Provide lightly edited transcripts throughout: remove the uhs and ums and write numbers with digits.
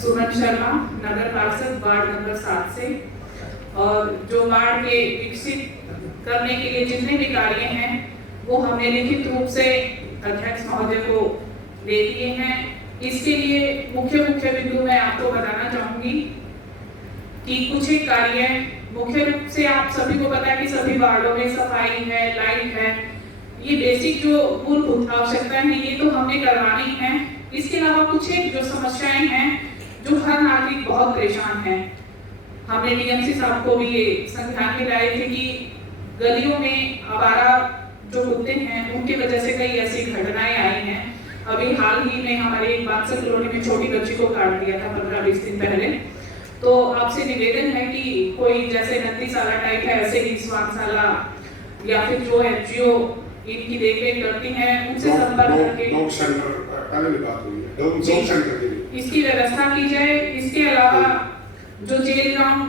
सुमन शर्मा, नगर पार्षद ward number 7 से। और जो वार्ड के विकसित करने के लिए जितने भी कार्य हैं वो हमने लिखित रूप से अध्यक्ष महोदय को दे दिए हैं। इसके लिए मुख्य बिंदु मैं आपको बताना चाहूंगी कि कुछ एक कार्य मुख्य रूप से आप सभी को पता है कि सभी वार्डों में सफाई है, लाइट है, ये बेसिक जो मूलभूत आवश्यकताएं हैं ये तो हमने करवानी है। इसके अलावा कुछ एक जो समस्याएं हैं जो हर नागरिक बहुत परेशान है, हमने डीएमसी साहब को भी ये संज्ञान में लाए थे कि गलियों में आवारा जो कुत्ते हैं उनकी वजह से कई ऐसी घटनाएं आई हैं। अभी हाल ही में हमारे एक बादशाह कॉलोनी में छोटी बच्ची को काट दिया था 15-20 दिन पहले। तो आपसे निवेदन है कि कोई जैसे नंदीशाला टाइप है ऐसे ही स्वानशाला या फिर जो एनजीओ इनकी देखरेख करती हैं उनसे संपर्क करके इसकी व्यवस्था की जाए। इसके अलावा जो जेल ग्राउंड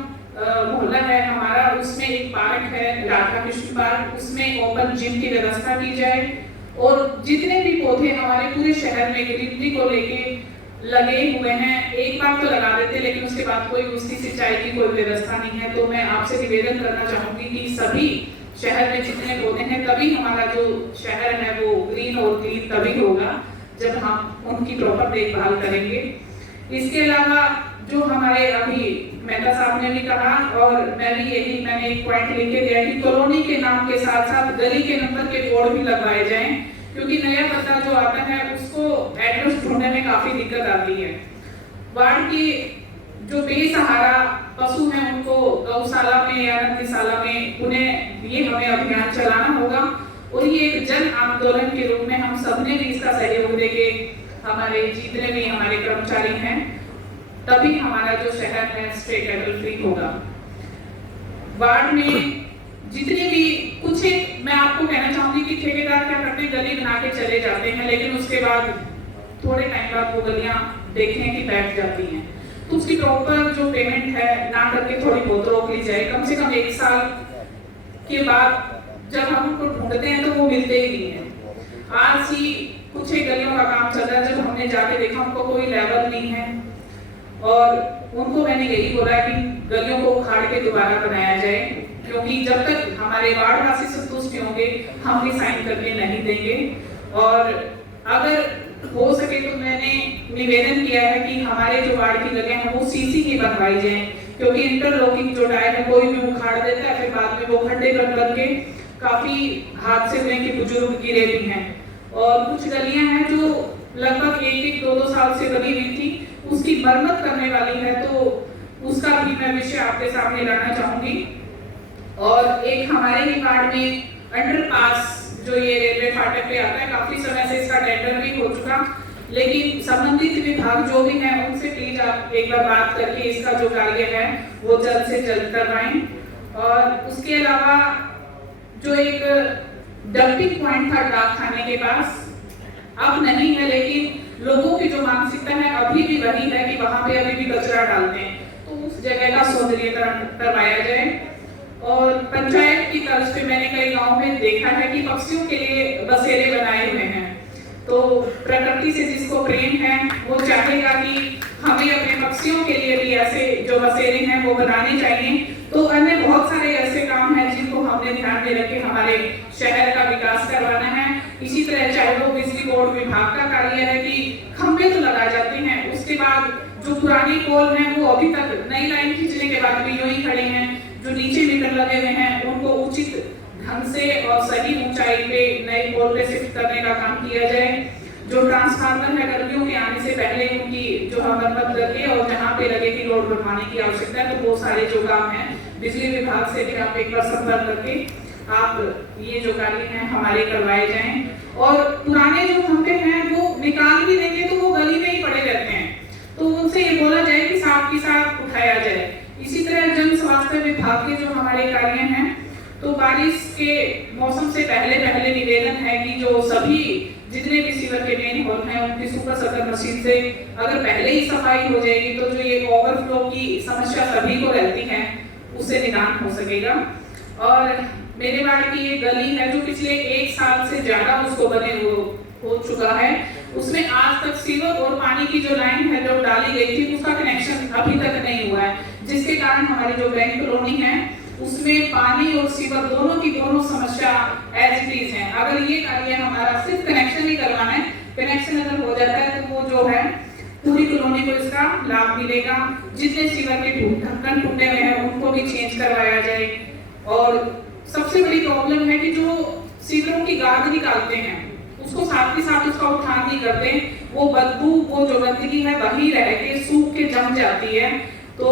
मोहल्ला है हमारा, उसमें एक पार्क है राधा कृष्ण पार्क, उसमें ओपन जिम की व्यवस्था की जाए। और जितने भी पौधे हमारे पूरे शहर में ग्रीनरी को लेके लगे हुए हैं, एक बार तो लगा देते लेकिन उसके बाद कोई उसकी सिंचाई की कोई व्यवस्था नहीं है। तो मैं आपसे निवेदन करना चाहूंगी कि सभी शहर में जितने पौधे हैं, तभी हमारा जो शहर है वो ग्रीन और क्लीन तभी होगा जब हम उनकी प्रॉपर देखभाल करेंगे। इसके अलावा जो हमारे अभी मेहता साहब ने भी कहा और मैंने एक पॉइंट लिख के दिया कि कॉलोनी के नाम के साथ साथ गली के नंबर के बोर्ड भी लगवाए जाएं, क्योंकि नया पता जो आता है उसको एड्रेस ढूंढने में काफी दिक्कत आती है। वार्ड की जो बेसहारा पशु हैं उनको गौशाला में या नंदीशाला में उन्हें ये हमें अभियान चलाना होगा और ये एक जन आंदोलन के रूप में हम सबने भी इसका सहयोग देके हमारे जितने भी हमारे कर्मचारी हैं तभी हमारा जो शहर है स्ट्रे कैटल फ्री होगा। वार्ड में जितने भी कुछ मैं आपको कहना चाहूंगी कि ठेकेदार क्या करते हैं, गली बना के चले जाते हैं लेकिन उसके बाद थोड़े टाइम बाद वो गलियां देखते हैं कि बैठ जाती हैं। तो उसकी प्रॉपर जो पेमेंट है ना करके थोड़ी बहुत रोक ली जाए। कम से कम 1 साल के बाद जब हम उनको ढूंढते हैं तो वो मिलते ही नहीं है। आज ही कुछ ही गलियों का काम चल रहा है, जब हमने जाके देखा उनको कोई लेवल नहीं है और उनको मैंने यही बोला कि गलियों को उखाड़ के दोबारा बनाया जाए, क्योंकि जब तक हमारे वार्ड वासी संतुष्ट होंगे हम भी साइन करके नहीं देंगे। और अगर हो सके तो मैंने निवेदन किया है कि हमारे जो वार्ड की गलियां हैं वो सीसी की बनवाई जाए, क्योंकि इंटरलॉकिंग जो टायर है कोई भी उखाड़ देता है, फिर बाद में वो खड्डे बन के काफी हादसे हुए कि बुजुर्ग गिरे भी हैं। और कुछ गलियां हैं जो लगभग 1-2 साल से बनी हुई थी, उसकी मरम्मत करने वाली है, तो उसका भी मैं विषय आपके सामने लाना चाहूंगी। और एक हमारे ही वार्ड में अंडरपास जो ये रेलवे फाटक पे आता है, काफी समय से इसका टेंडर भी हो चुका, लेकिन संबंधित विभाग जो भी है उनसे प्लीज आप एक बार बात करके इसका जो कार्य है वो जल्द से जल्द करवाएं। और उसके अलावा जो एक डंपिंग पॉइंट था डाक खाने के पास, अब नहीं है लेकिन लोगों की जो मानसिकता है अभी भी वही है कि वहां पे अभी भी कचरा डालते हैं, तो उस जगह का सौंदर्यीकरण करवाया जाए। और पंचायत की तर्ज पे मैंने कई गांव में देखा है कि पक्षियों के लिए बसेरे बनाए हुए हैं, तो प्रकृति से जिसको प्रेम है वो चाहेगा कि हमें अपने पक्षियों के लिए भी ऐसे जो बसेरे हैं वो बनाने चाहिए। तो अन्य बहुत सारे ऐसे काम हैं जिनको हमने ध्यान में रखे हमारे शहर का विकास करवाना है। इसी तरह चाहे वो बिजली बोर्ड विभाग का कार्य है कि खंभे तो लगा जाते हैं, उसके बाद जो पुरानी पोल हैं वो अभी तक नई लाइन खींचने के बाद भी यूं ही खड़े हैं, जो नीचे मीटर लगे हुए हैं उनको उचित ढंग से और सही ऊंचाई पे नए पोल पे शिफ्ट करने का काम किया जाए। जो ट्रांसफार्मर है गर्मियों के आने से पहले उनकी जो मरम्मत करके और जहाँ पे लगे कि लोड बढ़ाने की आवश्यकता है, तो वो सारे जो काम है बिजली विभाग से भी आप एक बार संपर्क करके आप ये जो कार्य हैं हमारे करवाए जाएं। और पुराने जो खंभे हैं वो निकाल भी देंगे तो वो गली में ही पड़े रहते हैं, तो उनसे ये बोला जाए कि साथ के साथ उठाया जाए। इसी तरह जन स्वास्थ्य विभाग के जो हमारे कार्य हैं, तो बारिश के मौसम से पहले निवेदन है कि जो सभी जितने भी सीवर के मेन होल हैं उनकी सुपर सटर मशीन से अगर पहले ही सफाई हो जाएगी तो जो ये ओवरफ्लो की समस्या सभी को रहती है उससे निदान हो सकेगा। और मेरे वार्ड की ये गली है जो पिछले 1 साल से ज्यादा उसको बने हो चुका है, उसमें आज तक सीवर और पानी की जो लाइन है जो डाली गई थी उसका अभी तक नहीं हुआ है, जिसके कारण हमारी जो बैंक कॉलोनी है उसमें पानी और सीवर दोनों की दोनों समस्या एज इट इज है। अगर ये कार्य हमारा सिर्फ कनेक्शन ही करवाना है, कनेक्शन अगर हो जाता है तो वो जो है पूरी कॉलोनी को इसका लाभ मिलेगा। जितने सीवर के ढक्कन टूटे हुए हैं उनको भी चेंज करवाया जाए। और सबसे बड़ी प्रॉब्लम है कि जो सीवरों की गाद निकालते हैं उसको साथ ही साथ उसका उठान नहीं करते, वो बदबू, वो जो गंदगी है वही रह के सूख के जम जाती है। तो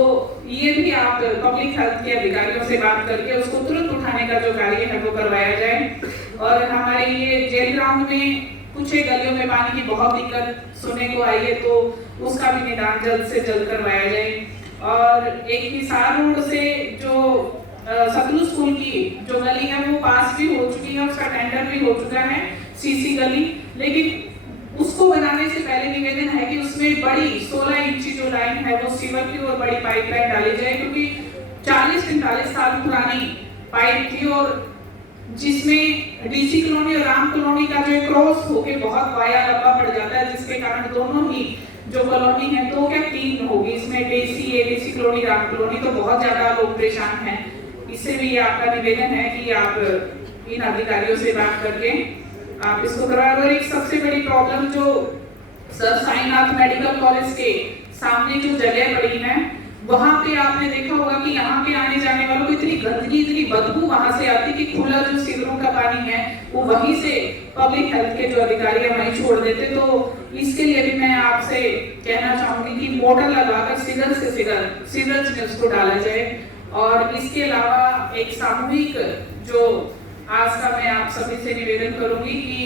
ये भी आप पब्लिक हेल्थ के अधिकारियों से बात करके उसको तुरंत उठाने का जो कार्य है वो करवाया जाए। और हमारे ये जेल ग्राउंड में कुछ ही गलियों में पानी की बहुत दिक्कत सुनने को आई है, तो उसका भी निदान जल्द से जल्द करवाया जाए। और एक हिसार रोड से जो सतलुज स्कूल की जो गली है वो पास भी हो चुकी है, उसका टेंडर भी हो चुका है, सीसी गली, लेकिन उसको बनाने से पहले निवेदन है कि उसमें बड़ी 16 इंची जो लाइन है वो सीवर की और बड़ी पाइपलाइन डाली जाए, क्योंकि 40-45 साल पुरानी पाइप थी और जिसमें डीसी कॉलोनी और राम कॉलोनी का जो क्रॉस होके बहुत वाया लंबा पड़ जाता है, जिसके कारण दोनों ही जो कॉलोनी है तो क्या 3 होगी, इसमें डीसी कॉलोनी, राम कॉलोनी, तो बहुत ज्यादा लोग परेशान हैं। इससे भी आपका निवेदन है कि आप इन अधिकारियों से बात करके आप इसको करवाएं। और एक सबसे बड़ी प्रॉब्लम जो सर साईनाथ मेडिकल कॉलेज के सामने जो जगह पड़ी है वहां पे आपने देखा होगा कि यहाँ पे आने जाने वालों को इतनी गंदगी, इतनी बदबू वहां से आती कि खुला जो सीवरों का पानी है वो वहीं से पब्लिक हेल्थ के जो अधिकारी है वहीं छोड़ देते। तो इसके लिए भी मैं आपसे कहना चाहूंगी कि मोटर लगाकर सीवरेज में उसको डाला जाए। और इसके अलावा एक सामूहिक जो आज का मैं आप सभी से निवेदन करूंगी कि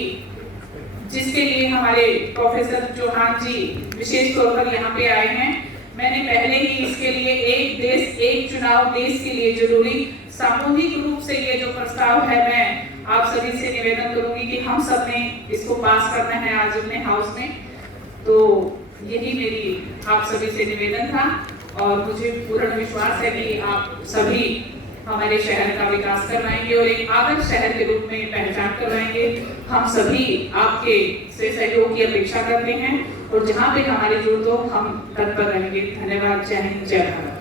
जिसके लिए हमारे प्रोफेसर चौहान जी विशेष तौर पर यहाँ पे आए हैं, मैंने पहले ही इसके लिए एक देश एक चुनाव देश के लिए जरूरी सामूहिक रूप से ये जो प्रस्ताव है मैं आप सभी से निवेदन करूंगी कि हम सब ने इसको पास करना है आज अपने हाउस में। तो यही मेरी आप सभी से निवेदन था और मुझे पूर्ण विश्वास है कि आप सभी हमारे शहर का विकास करवाएंगे और एक आदर्श शहर के रूप में पहचान करवाएंगे। हम सभी आपके से सहयोग की अपेक्षा करते हैं और जहाँ पे हमारी जरूरत हो हम तत्पर रहेंगे। धन्यवाद। जय हिंद, जय भारत।